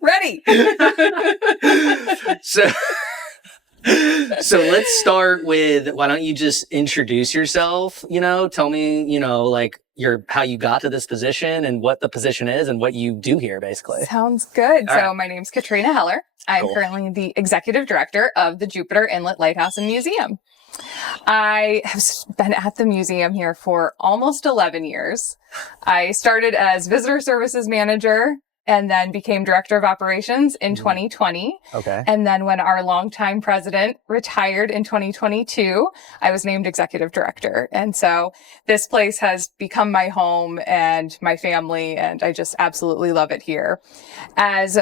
Ready. So, so let's start with, why don't you just introduce yourself, tell me, like how you got to this position and what the position is and what you do here, basically. Sounds good. All So right. my name's Katrina Heller. I'm Cool. currently the executive director of the Jupiter Inlet Lighthouse and Museum. I have been at the museum here for almost 11 years. I started as visitor services manager and then became director of operations in 2020. Okay. And then when our longtime president retired in 2022, I was named executive director. And so this place has become my home and my family, and I just absolutely love it here. As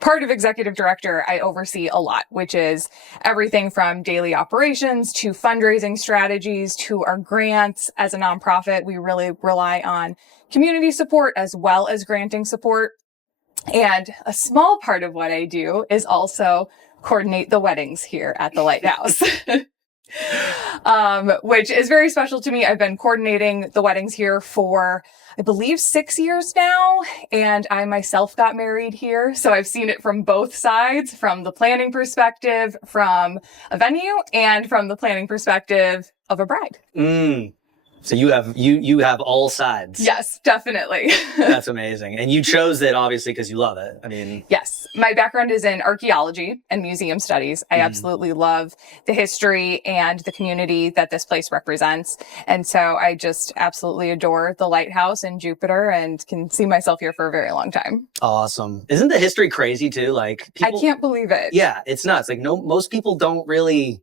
part of executive director, I oversee a lot, which is everything from daily operations to fundraising strategies to our grants. As a nonprofit, we really rely on community support as well as granting support. And a small part of what I do is also coordinate the weddings here at the Lighthouse. Which is very special to me. I've been coordinating the weddings here for, I believe, 6 years now, and I myself got married here. So I've seen it from both sides, from the planning perspective, from a venue, and from the planning perspective of a bride. So you have all sides. Yes, definitely. That's amazing. And you chose it obviously because you love it. I mean, yes, my background is in archaeology and museum studies. I absolutely love the history and the community that this place represents. And so I just absolutely adore the Lighthouse and Jupiter and can see myself here for a very long time. Awesome. Isn't the history crazy too? Like people, I can't believe it. Yeah, it's nuts. Like most people don't really.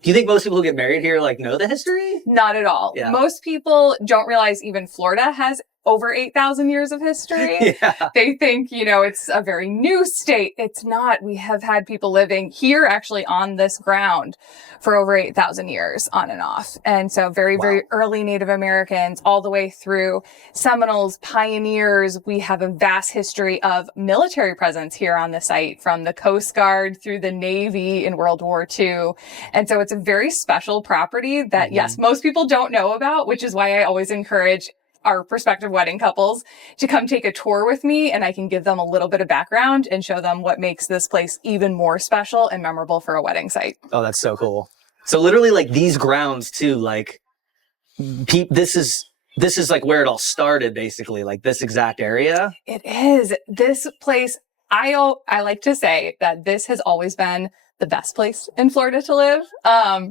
Do you think most people who get married here know the history? Not at all. Yeah. Most people don't realize even Florida has over 8,000 years of history. Yeah. They think, it's a very new state. It's not. We have had people living here actually on this ground for over 8,000 years on and off. And so very early Native Americans all the way through Seminoles, pioneers. We have a vast history of military presence here on the site, from the Coast Guard through the Navy in World War II. And so it's a very special property that, yes, most people don't know about, which is why I always encourage our prospective wedding couples to come take a tour with me, and I can give them a little bit of background and show them what makes this place even more special and memorable for a wedding site. Oh, that's so cool. So literally like these grounds too, like this is like where it all started, basically, like this exact area. It is. This place, I like to say that this has always been the best place in Florida to live.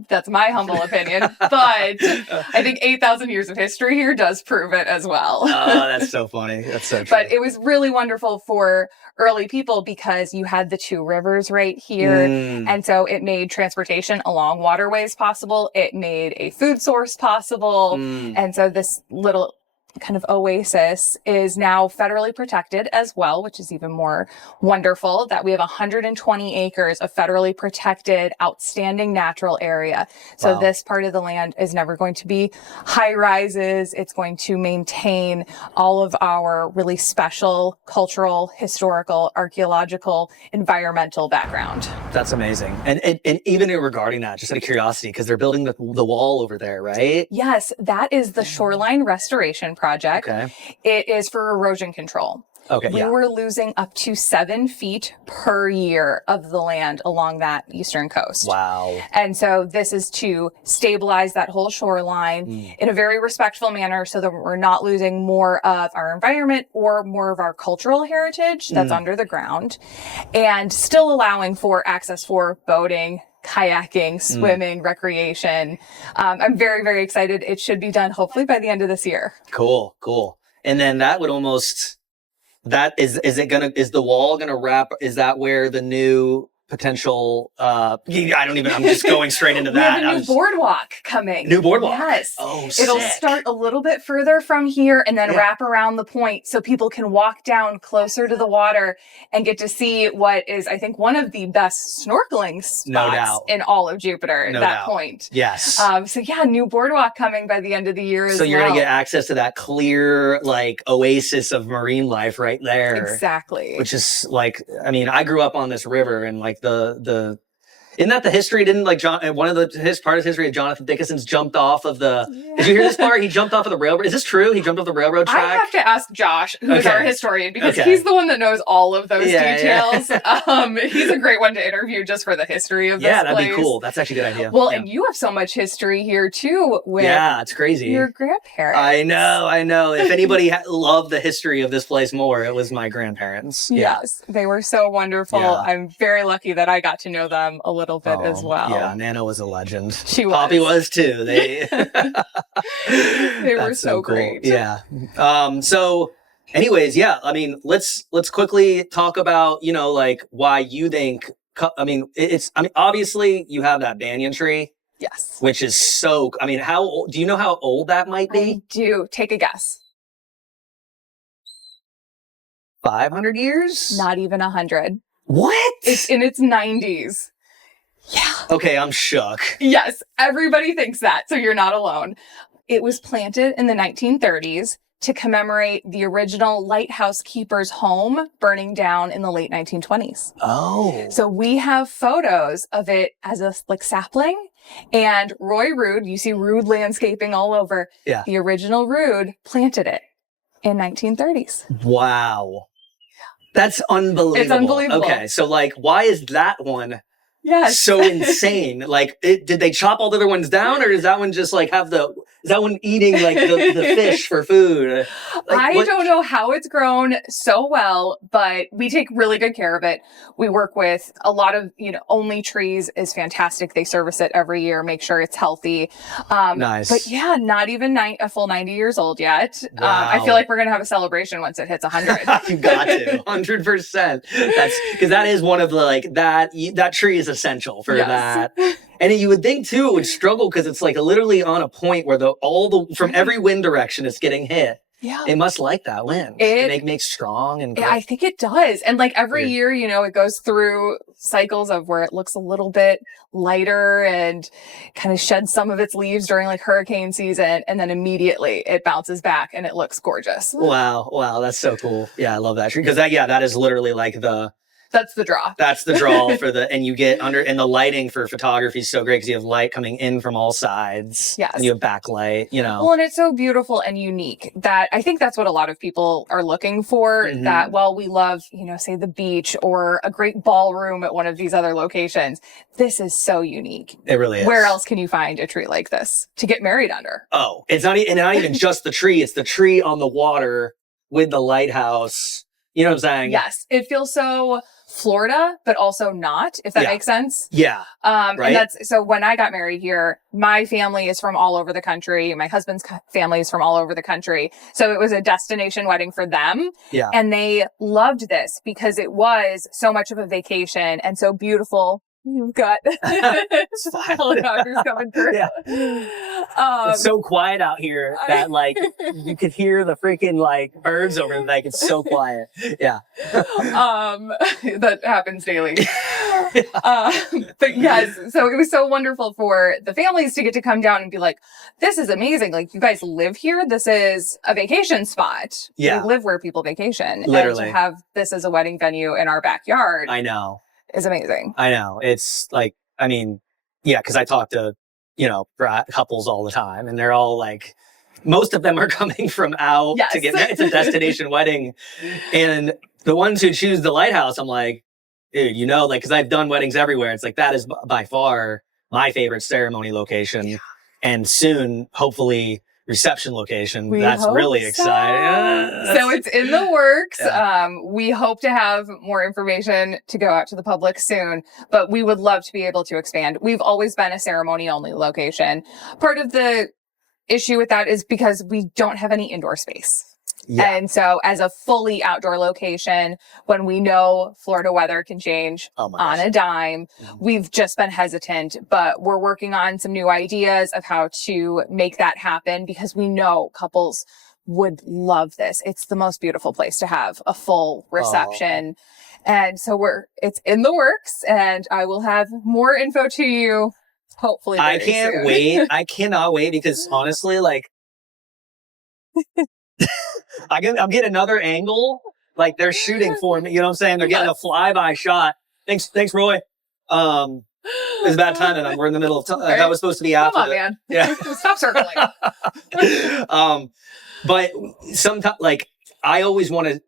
That's my humble opinion, but I think 8,000 years of history here does prove it as well. Oh, that's so funny. That's so true. But it was really wonderful for early people because you had the two rivers right here. And so it made transportation along waterways possible. It made a food source possible. And so this little kind of oasis is now federally protected as well, which is even more wonderful, that we have 120 acres of federally protected, outstanding natural area. So this part of the land is never going to be high rises. It's going to maintain all of our really special cultural, historical, archaeological, environmental background. That's amazing. And even regarding that, just out of curiosity, because they're building the wall over there, right? Yes, that is the shoreline restoration project. Okay. It is for erosion control. Okay. We were losing up to 7 feet per year of the land along that eastern coast. Wow. And so this is to stabilize that whole shoreline in a very respectful manner so that we're not losing more of our environment or more of our cultural heritage that's under the ground, and still allowing for access for boating, kayaking, swimming, recreation. I'm very, very excited. It should be done hopefully by the end of this year. Cool. And then that would almost, is the wall gonna wrap? Is that where the new potential, I'm just going straight into that. We have a new boardwalk coming. New boardwalk? Yes. Oh, sick. It'll start a little bit further from here and then wrap around the point so people can walk down closer to the water and get to see what is, I think, one of the best snorkeling spots in all of Jupiter at that point. Yes. New boardwalk coming by the end of the year as well. So you're going to get access to that clear, like, oasis of marine life right there. Exactly. Which is like, I mean, I grew up on this river, and like Isn't that the history? Didn't like one of his part of history of Jonathan Dickinson's jumped off of the. Yeah. Did you hear this part? He jumped off of the railroad. Is this true? He jumped off the railroad track. I have to ask Josh, who's our historian, because he's the one that knows all of those details. Yeah. He's a great one to interview just for the history of this Yeah, that'd place. be cool. That's actually a good idea. Well, and you have so much history here too. With it's crazy. Your grandparents. I know. If anybody loved the history of this place more, it was my grandparents. Yes, they were so wonderful. Yeah. I'm very lucky that I got to know them a little bit as well. Yeah, Nana was a legend. She was. Poppy was too. They were so great. Cool. Yeah. So anyways, I mean, let's quickly talk about, like why you think, obviously you have that banyan tree. Yes. Which is do you know how old that might be? I do. Take a guess. 500 years? Not even 100. What? It's in its 90s. Yeah. Okay, I'm shook. Yes, everybody thinks that, so you're not alone. It was planted in the 1930s to commemorate the original Lighthouse keeper's home burning down in the late 1920s. Oh. So we have photos of it as a sapling, and Roy Rood, you see Rood landscaping all over. Yeah. The original Rood planted it in 1930s. Wow. That's unbelievable. It's unbelievable. Okay, so why is that one so insane? Did they chop all the other ones down, or does that one just is that one eating the fish for food? I don't know how it's grown so well, but we take really good care of it. We work with a lot of, Only Trees is fantastic. They service it every year, make sure it's healthy. Nice. But not even a full 90 years old yet. Wow. I feel like we're going to have a celebration once it hits 100. You got to. 100%. That's because that is one of the, that tree is essential for that. And you would think too, it would struggle because it's literally on a point where from every wind direction it's getting hit. Yeah. It must like that wind. It makes strong and I think it does. And every year, it goes through cycles of where it looks a little bit lighter and kind of sheds some of its leaves during hurricane season. And then immediately it bounces back and it looks gorgeous. Wow. That's so cool. Yeah, I love that tree. Because that is literally that's the draw. That's the draw and you get and the lighting for photography is so great because you have light coming in from all sides. Yes. And you have backlight, Well, and it's so beautiful and unique that I think that's what a lot of people are looking for. Mm-hmm. That while we love, say the beach or a great ballroom at one of these other locations, this is so unique. It really is. Where else can you find a tree like this to get married under? Oh, it's not even just the tree. It's the tree on the water with the lighthouse. You know what I'm saying? Yes. It feels so Florida, but also not, if that makes sense. Yeah. Right? And so when I got married here, my family is from all over the country. My husband's family is from all over the country. So it was a destination wedding for them. Yeah. And they loved this because it was so much of a vacation and so beautiful. You've got helicopters coming through. Yeah. It's so quiet out here that you could hear the freaking birds over there. It's so quiet. Yeah. That happens daily. But yes, so it was so wonderful for the families to get to come down and be like, this is amazing. You guys live here. This is a vacation spot. Yeah. We live where people vacation. Literally. And to have this as a wedding venue in our backyard. I know. Is amazing. I know. It's because I talk to, couples all the time and they're all most of them are coming from out to get married. It's a destination wedding. And the ones who choose the Lighthouse, I'm like, dude, because I've done weddings everywhere. It's that is by far my favorite ceremony location. Yeah. And soon, hopefully, reception location. That's really exciting. So it's in the works. Yeah. We hope to have more information to go out to the public soon, but we would love to be able to expand. We've always been a ceremony only location. Part of the issue with that is because we don't have any indoor space. Yeah. And so as a fully outdoor location, when we know Florida weather can change on a dime, we've just been hesitant, but we're working on some new ideas of how to make that happen because we know couples would love this. It's the most beautiful place to have a full reception. And so it's in the works and I will have more info to you hopefully very I can't soon. wait. I cannot wait because honestly, I'm getting another angle. They're shooting for me. You know what I'm saying? They're getting a flyby shot. Thanks, Roy. It's bad timing. We're in the middle of that was supposed to be after. Come on, man. Yeah. Stop circling. But sometimes, like, I always want to,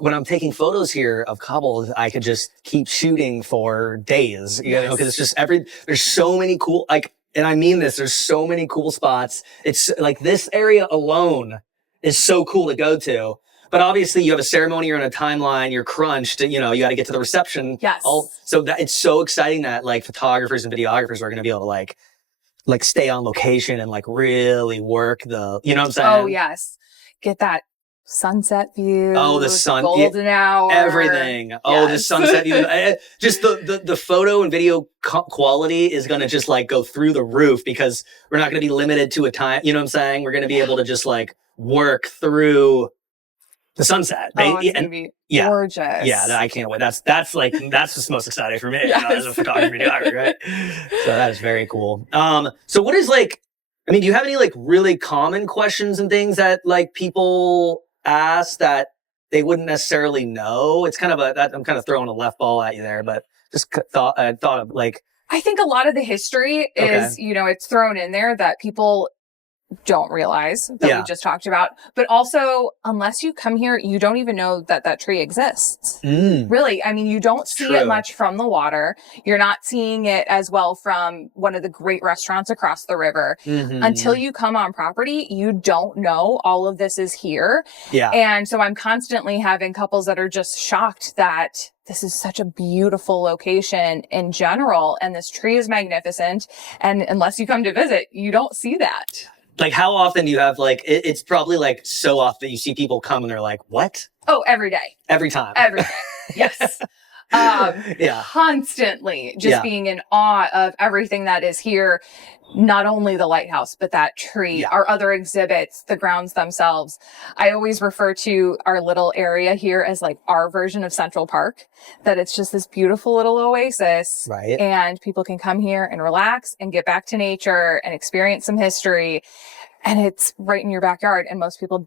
when I'm taking photos here of Kabul, I could just keep shooting for days, you know, because it's just there's so many cool, like, and I mean this, there's so many cool spots. It's like this area alone is so cool to go to. But obviously you have a ceremony, you're on a timeline, you're crunched, you know, you got to get to the reception. Yes. So that it's so exciting that like photographers and videographers are going to be able to like stay on location and like really work you know what I'm saying? Oh, yes. Get that sunset view. Oh, the sun. Golden hour. Everything. Yes. Oh, the sunset view. Just the photo and video quality is going to just like go through the roof because we're not going to be limited to a time. You know what I'm saying? We're going to be able to just like work through the sunset. Oh, it's going to be gorgeous. Yeah, I can't wait. That's just most exciting for me you know, as a photographer, videographer, right? So that is very cool. So what is like, I mean, do you have any like really common questions and things that like people ask that they wouldn't necessarily know? It's kind of I'm kind of throwing a left ball at you there, but just thought of like. I think a lot of the history is, you know, it's thrown in there that people don't realize that we just talked about. But also, unless you come here, you don't even know that that tree exists. Really. I mean, you don't see it much from the water. You're not seeing it as well from one of the great restaurants across the river. Until you come on property, you don't know all of this is here. Yeah. And so I'm constantly having couples that are just shocked that this is such a beautiful location in general. And this tree is magnificent. And unless you come to visit, you don't see that. Like, how often do you have, like, it's probably, like, so often that you see people come and they're like, what? Oh, every day. Every time. Every day. Yes. Constantly just being in awe of everything that is here. Not only the lighthouse, but that tree, our other exhibits, the grounds themselves. I always refer to our little area here as like our version of Central Park, that it's just this beautiful little oasis. Right. And people can come here and relax and get back to nature and experience some history. And it's right in your backyard. And most people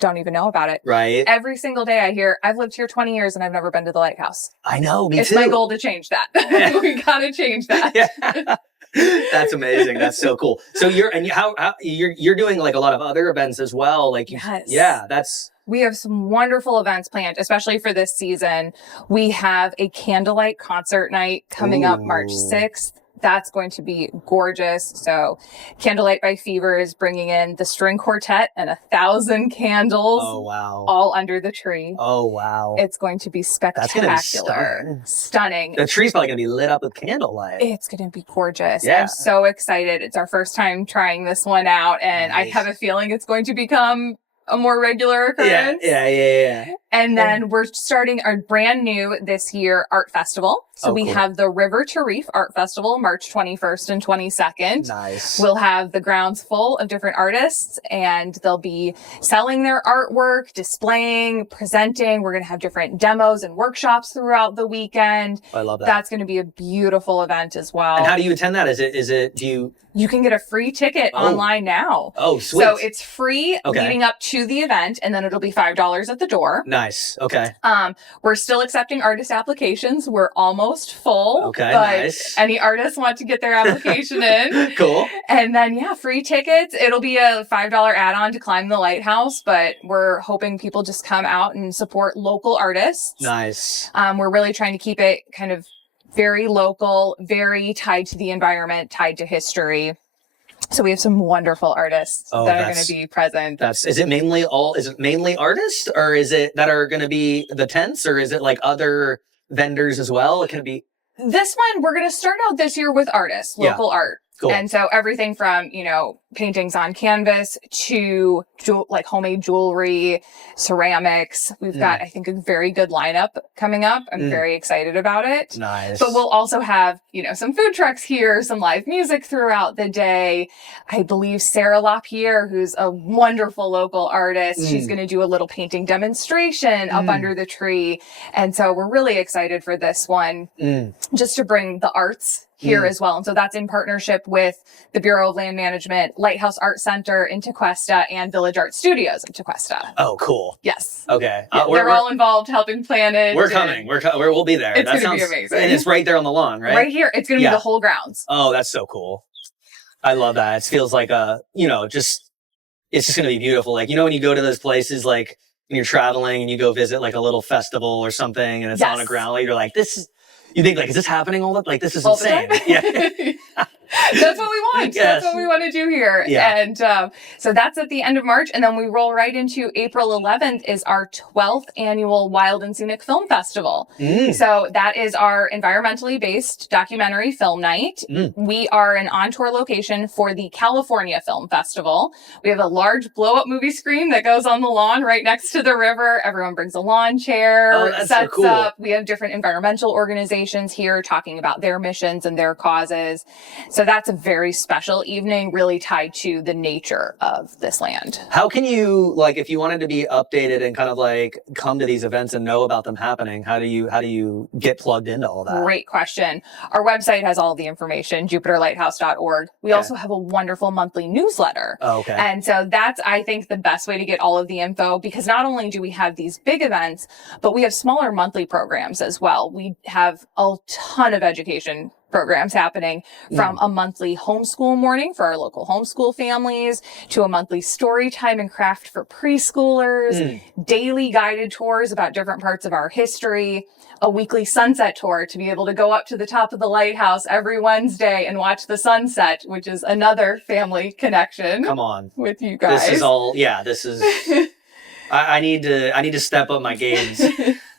don't even know about it. Right. Every single day I hear, I've lived here 20 years and I've never been to the lighthouse. I know, me too. It's my goal to change that. We gotta change that. That's amazing. That's so cool. So you're doing like a lot of other events as well. Like, we have some wonderful events planned, especially for this season. We have a candlelight concert night coming up March 6th. That's going to be gorgeous. So Candlelight by Fever is bringing in the string quartet and 1,000 candles. Oh, wow. All under the tree. Oh, wow. It's going to be spectacular. That's going to be stunning. The tree's probably going to be lit up with candlelight. It's going to be gorgeous. Yeah. I'm so excited. It's our first time trying this one out, and I have a feeling it's going to become a more regular occurrence. Yeah. And then we're starting our brand new this year art festival. So we have the River to Reef Art Festival, March 21st and 22nd. Nice. We'll have the grounds full of different artists, and they'll be selling their artwork, displaying, presenting. We're going to have different demos and workshops throughout the weekend. I love that. That's going to be a beautiful event as well. And how do you attend that? You can get a free ticket online now. Oh, sweet. So it's free leading up to the event, and then it'll be $5 at the door. Nice. Okay. We're still accepting artist applications. We're almost full. Okay. But any artists want to get their application in. Cool. And then, free tickets. It'll be a $5 add-on to climb the lighthouse, but we're hoping people just come out and support local artists. Nice. We're really trying to keep it kind of very local, very tied to the environment, tied to history. So we have some wonderful artists that are going to be present. Is it mainly artists, or is it that are going to be the tents, or is it like other vendors as well? It can be. This one, we're going to start out this year with artists, local art. Cool. And so everything from, paintings on canvas to like homemade jewelry, ceramics. We've got, I think, a very good lineup coming up. I'm very excited about it. Nice. But we'll also have, some food trucks here, some live music throughout the day. I believe Sarah LaPierre, who's a wonderful local artist, she's going to do a little painting demonstration up under the tree. And so we're really excited for this one, just to bring the arts here as well. And so that's in partnership with the Bureau of Land Management, Lighthouse Art Center in Tequesta and Village Art Studios in Tequesta. Oh, cool. Yes. Okay. Yeah, they're all involved helping plan it. We're coming. We'll be there. It's going to be amazing. And it's right there on the lawn, right? Right here. It's going to be the whole grounds. Oh, that's so cool. I love that. It feels like it's just going to be beautiful. Like, when you go to those places, like when you're traveling and you go visit like a little festival or something and it's on a ground, like, you're like, you think like, is this happening all the, like, this is all insane. Yeah. That's what we want. Yes. That's what we want to do here. Yeah. And so that's at the end of March. And then we roll right into April 11th is our 12th annual Wild and Scenic Film Festival. So that is our environmentally based documentary film night. We are an on-tour location for the California Film Festival. We have a large blow-up movie screen that goes on the lawn right next to the river. Everyone brings a lawn chair, that's sets so cool. up. We have different environmental organizations here talking about their missions and their causes. So that's a very special evening, really tied to the nature of this land. How can you, like, if you wanted to be updated and kind of like come to these events and know about them happening, how do you get plugged into all that? Great question. Our website has all the information, jupiterlighthouse.org. We also have a wonderful monthly newsletter. Oh, okay. And so that's, I think, the best way to get all of the info, because not only do we have these big events, but we have smaller monthly programs as well. We have a ton of education programs happening, from a monthly homeschool morning for our local homeschool families to a monthly story time and craft for preschoolers, daily guided tours about different parts of our history, a weekly sunset tour to be able to go up to the top of the lighthouse every Wednesday and watch the sunset, which is another family connection. Come on. With you guys. This is I need to step up my games.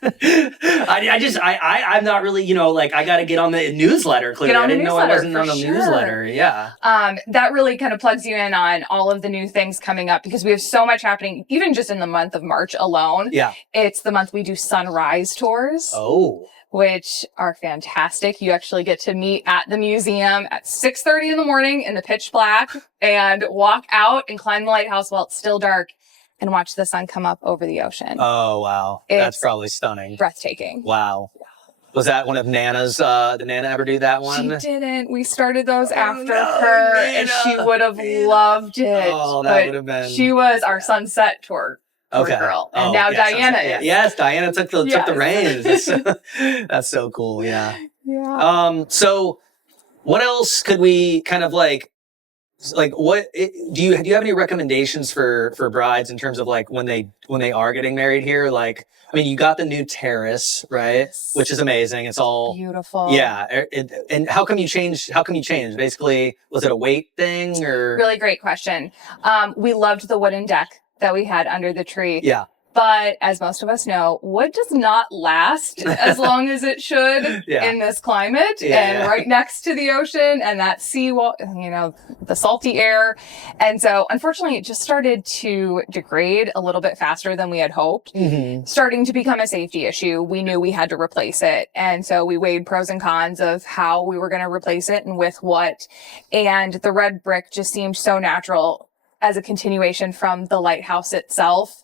I'm not really, like, I got to get on the newsletter. Clearly, I didn't know I wasn't on the newsletter. Yeah. That really kind of plugs you in on all of the new things coming up, because we have so much happening, even just in the month of March alone. Yeah. It's the month we do sunrise tours. Oh. Which are fantastic. You actually get to meet at the museum at 6:30 in the morning in the pitch black and walk out and climb the lighthouse while it's still dark and watch the sun come up over the ocean. Oh, wow. That's probably stunning. Breathtaking. Wow. Was that one of Nana's, did Nana ever do that one? She didn't. We started those after her, Nana, and she would have loved it. Oh, that would have been. She was our sunset tour girl. And now Diana is. Yes, Diana took the reins. That's so cool. Yeah. Yeah. So what else could we kind of like what do you have any recommendations for brides in terms of like when they are getting married here? Like, I mean, you got the new terrace, right? Which is amazing. It's all beautiful. Yeah. And how come you change? Basically, was it a weight thing or? Really great question. We loved the wooden deck that we had under the tree. Yeah. But as most of us know, wood does not last as long as it should in this climate and right next to the ocean and that the salty air. And so unfortunately, it just started to degrade a little bit faster than we had hoped, starting to become a safety issue. We knew we had to replace it. And so we weighed pros and cons of how we were going to replace it and with what. And the red brick just seemed so natural as a continuation from the lighthouse itself.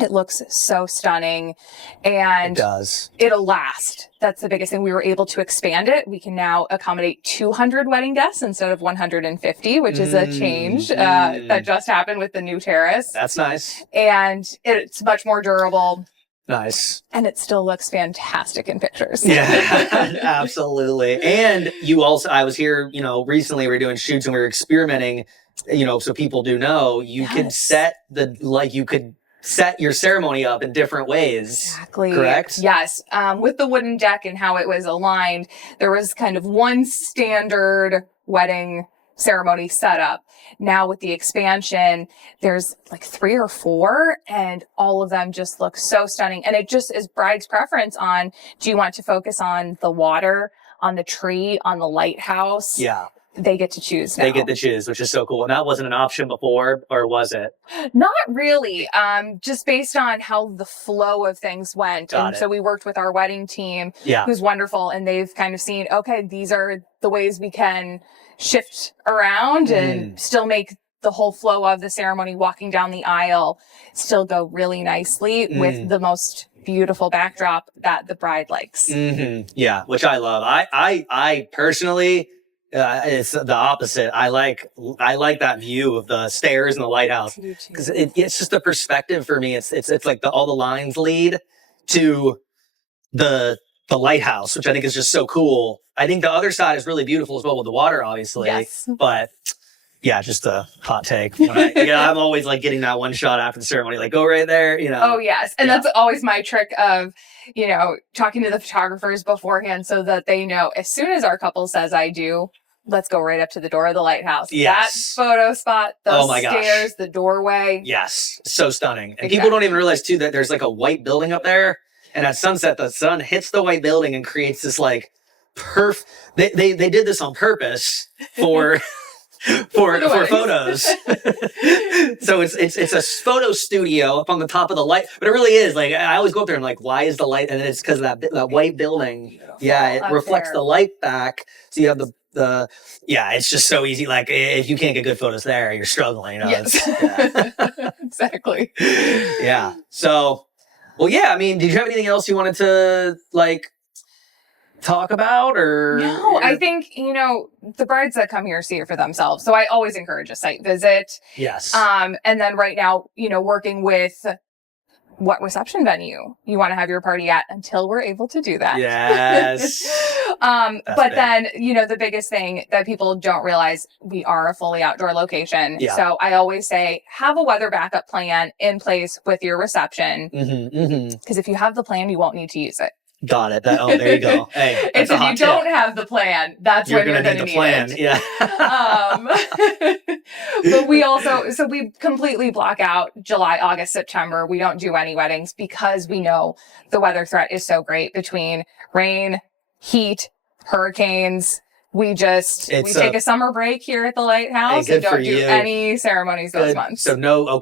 It looks so stunning, and it does. It'll last. That's the biggest thing. We were able to expand it. We can now accommodate 200 wedding guests instead of 150, which is a change that just happened with the new terrace. That's nice. And it's much more durable. Nice. And it still looks fantastic in pictures. Yeah, absolutely. And I was here, recently we were doing shoots and we were experimenting, so people do know you could set your ceremony up in different ways. Exactly. Correct? Yes. With the wooden deck and how it was aligned, there was kind of one standard wedding ceremony setup. Now with the expansion, there's like 3 or 4 and all of them just look so stunning. And it just is bride's preference on, do you want to focus on the water, on the tree, on the lighthouse? Yeah. They get to choose now. They get to choose, which is so cool. And that wasn't an option before, or was it? Not really. Just based on how the flow of things went. So we worked with our wedding team, who's wonderful, and they've kind of seen, okay, these are the ways we can shift around and still make the whole flow of the ceremony, walking down the aisle, still go really nicely with the most beautiful backdrop that the bride likes. Yeah, which I love. I personally It's the opposite. I like that view of the stairs and the lighthouse because it's just the perspective for me. It's like all the lines lead to the lighthouse, which I think is just so cool. I think the other side is really beautiful as well with the water, obviously. Yes. But yeah, just a hot take. I'm always like getting that one shot after the ceremony, like go right there, you know. Oh yes. And that's always my trick of, you know, talking to the photographers beforehand so that they know as soon as our couple says I do, let's go right up to the door of the lighthouse. Yes. That photo spot, those stairs, gosh. the doorway. Yes. So stunning. And people don't even realize too that there's like a white building up there. And at sunset, the sun hits the white building and creates this like they did this on purpose for for photos. So it's a photo studio up on the top of the light, but it really is like I always go up there and like, why is the light? And then it's because of that white building. Yeah, it reflects the light back. So you have it's just so easy. Like if you can't get good photos there, you're struggling. You know? Yes. Exactly. Yeah. So. Well, yeah, I mean, did you have anything else you wanted to, like, talk about, or? No, I think, you know, the brides that come here see it for themselves. So I always encourage a site visit. Yes. And then right now, you know, working with what reception venue you want to have your party at until we're able to do that. Yes. But then, you know, the biggest thing that people don't realize, we are a fully outdoor location. Yeah. So I always say, have a weather backup plan in place with your reception. Because if you have the plan, you won't need to use it. Got it. There you go. Hey, if you don't have the plan, that's when you're going to need the plan. It. Yeah. But we completely block out July, August, September. We don't do any weddings because we know the weather threat is so great between rain, heat, hurricanes. We take a summer break here at the Lighthouse and don't do any ceremonies those months. So no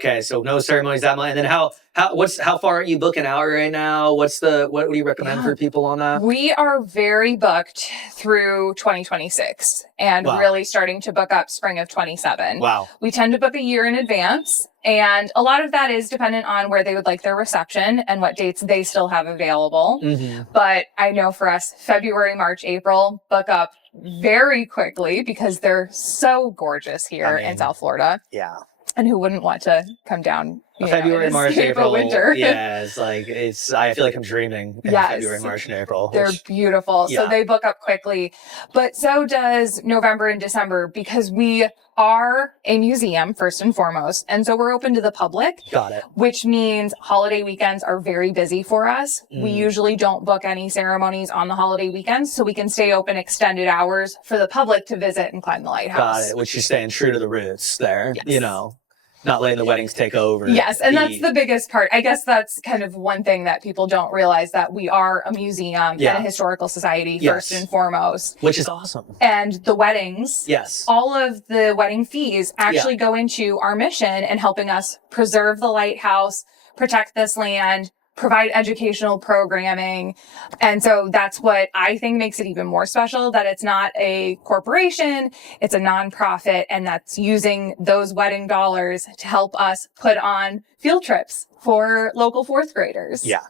ceremonies that month. And then how far are you booking out right now? What do you recommend for people on that? We are very booked through 2026 and really starting to book up spring of 27. Wow. We tend to book a year in advance. And a lot of that is dependent on where they would like their reception and what dates they still have available. But I know for us, February, March, April, book up very quickly because they're so gorgeous here in South Florida. Yeah. And who wouldn't want to come down February, March, April, winter? Yeah, I feel like I'm dreaming in February, March, and April. They're beautiful. Yeah. So they book up quickly. But so does November and December because we are a museum first and foremost. And so we're open to the public. Got it. Which means holiday weekends are very busy for us. We usually don't book any ceremonies on the holiday weekends so we can stay open extended hours for the public to visit and climb the lighthouse. Got it. Which is staying true to the roots there, you know. Not letting the weddings take over. Yes, and that's the biggest part. I guess that's kind of one thing that people don't realize, that we are a museum and a historical society first and foremost. Which is awesome. And the weddings, all of the wedding fees actually go into our mission and helping us preserve the lighthouse, protect this land, provide educational programming. And so that's what I think makes it even more special, that it's not a corporation, it's a nonprofit, and that's using those wedding dollars to help us put on field trips for local fourth graders. Yeah.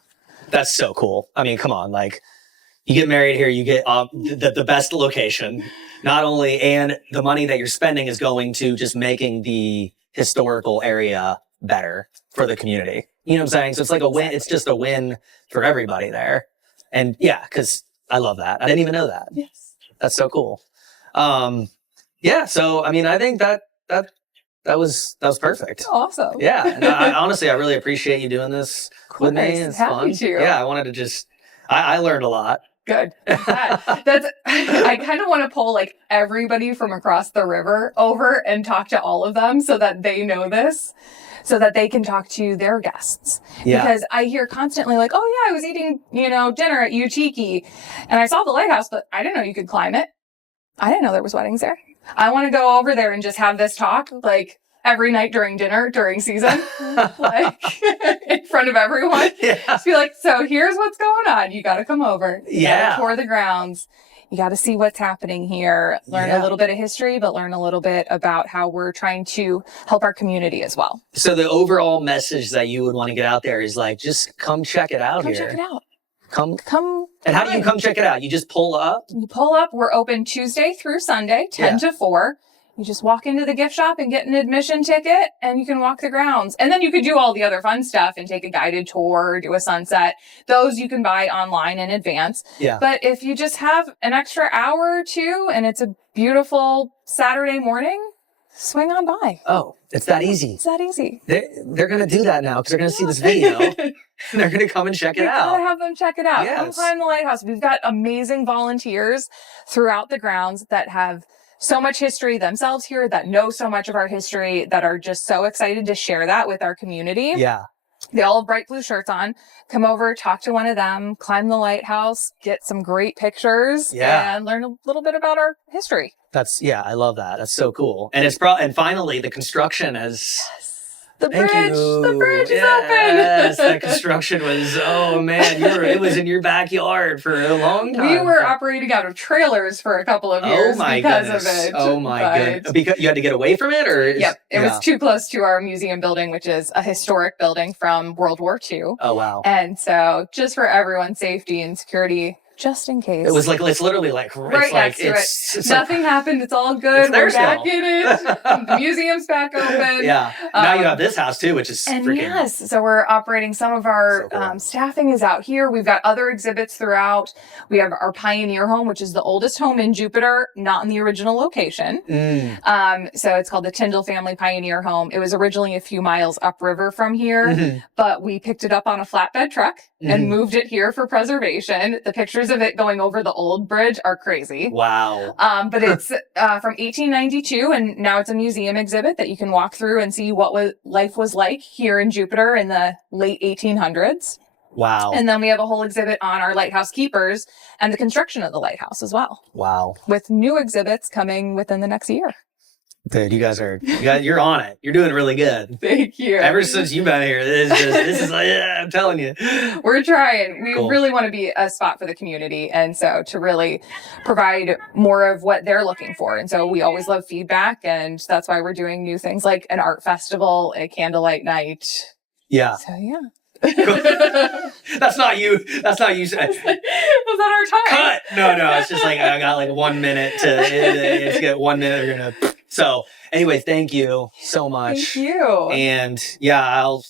That's so cool. I mean, come on, like you get married here, you get the best location, not only, and the money that you're spending is going to just making the historical area better for the community. You know what I'm saying? So it's like a win. It's just a win for everybody there. And yeah, because I love that. I didn't even know that. Yes. That's so cool. So I mean, I think that was perfect. Awesome. Yeah. And honestly, I really appreciate you doing this with me. It's fun. To. Yeah, I wanted to I learned a lot. Good. I kind of want to pull like everybody from across the river over and talk to all of them so that they know this, so that they can talk to their guests. Yeah. Because I hear constantly like, oh yeah, I was eating, dinner at Uchiki and I saw the lighthouse, but I didn't know you could climb it. I didn't know there was weddings there. I want to go over there and just have this talk like every night during dinner, during season, like in front of everyone. Yeah. Just be like, so here's what's going on. You got to come over. You got to tour the grounds. You got to see what's happening here, learn a little bit of history, but learn a little bit about how we're trying to help our community as well. So the overall message that you would want to get out there is like, just come check it out here. Come check it out. Come. Come. And how do you come check it out? You just pull up? You pull up. We're open Tuesday through Sunday, 10 to 4. You just walk into the gift shop and get an admission ticket, and you can walk the grounds. And then you could do all the other fun stuff and take a guided tour, do a sunset. Those you can buy online in advance. Yeah. But if you just have an extra hour or two and it's a beautiful Saturday morning, swing on by. Oh, it's that easy. It's that easy. They're going to do that now because they're going to see this video. And they're going to come and check it out. You gotta have them check it out. Yes. Come climb the lighthouse. We've got amazing volunteers throughout the grounds that have so much history themselves here, that know so much of our history, that are just so excited to share that with our community. Yeah. They all have bright blue shirts on. Come over, talk to one of them, climb the lighthouse, get some great pictures, and learn a little bit about our history. I love that. That's so cool. And and finally the construction has... The bridge is open. Yes, that construction was, oh man, it was in your backyard for a long time. We were operating out of trailers for a couple of years because of it. Oh my goodness. Because you had to get away from it, or? Yep. It was too close to our museum building, which is a historic building from World War II. Oh wow. And so just for everyone's safety and security, just in case. It was like, it's literally like, right next to it. It's Nothing happened. It's all good. We're back in it. The museum's back open. Yeah. Now you have this house too, which is freaking. Yes. So we're operating some of our staffing is out here. We've got other exhibits throughout. We have our Pioneer Home, which is the oldest home in Jupiter, not in the original location. So it's called the Tyndall Family Pioneer Home. It was originally a few miles upriver from here, but we picked it up on a flatbed truck and moved it here for preservation. The pictures of it going over the old bridge are crazy. Wow. But it's from 1892, and now it's a museum exhibit that you can walk through and see what life was like here in Jupiter in the late 1800s. Wow. And then we have a whole exhibit on our lighthouse keepers and the construction of the lighthouse as well. Wow. With new exhibits coming within the next year. Dude, you're on it. You're doing really good. Thank you. Ever since you've been here, this is like, I'm telling you. We're trying. We really want to be a spot for the community. And so to really provide more of what they're looking for. And so we always love feedback. And that's why we're doing new things like an art festival, a candlelight night. Yeah. So, yeah. That's not you. Was that our time? Cut. No. It's just like, I got like 1 minute to get 1 minute. We're going to. So anyway, thank you so much. Thank you. And I'll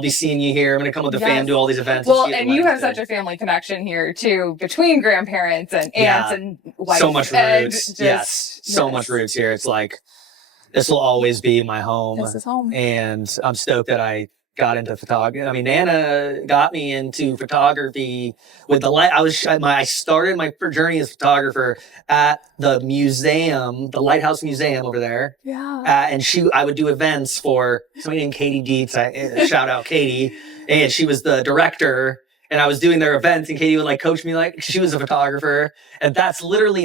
be seeing you here. I'm going to come with the fam, do all these events. Well, and you have such a family connection here too, between grandparents and aunts and wife. So much roots. So much roots here. It's like, this will always be my home. This is home. And I'm stoked that I got into photography. I mean, Nana got me into photography with the light. I started my journey as a photographer at the museum, the Lighthouse Museum over there. Yeah. And I would do events for somebody named Katie Dietz. Shout out Katie. And she was the director. And I was doing their events, and Katie would like coach me like she was a photographer. And that's literally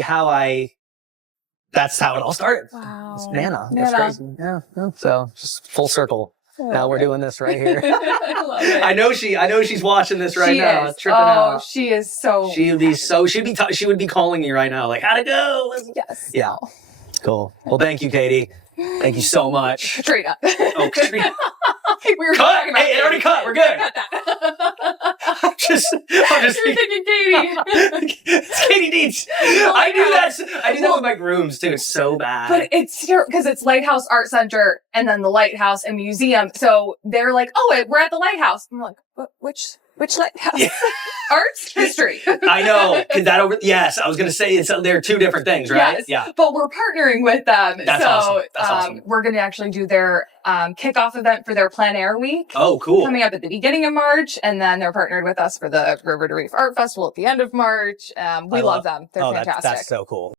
that's how it all started. Wow. It's Nana. That's crazy. Yeah. So just full circle. Now we're doing this right here. I love it. I know she's watching this right now. Tripping out. She is so. She would be calling me right now, like, how'd it go? Yes. Yeah. Cool. Well, thank you, Katie. Thank you so much. Katrina. Oh, Katrina. We were talking about it already cut. We're good. Cut that. I'm just You're thinking Katie. It's Katie Dietz. I do that with my grooms too. It's so bad. But it's because it's Lighthouse Art Center and then the Lighthouse and Museum. So they're like, oh, we're at the Lighthouse. I'm like, which lighthouse? Yeah. Arts history. I know. Yes, I was going to say they're two different things, right? Yes, yeah. But we're partnering with them. That's awesome. That's awesome. We're going to actually do their kickoff event for their plein air week. Oh, cool. Coming up at the beginning of March. And then they're partnered with us for the River to Reef Art Festival at the end of March. We love them. They're fantastic. That's so cool.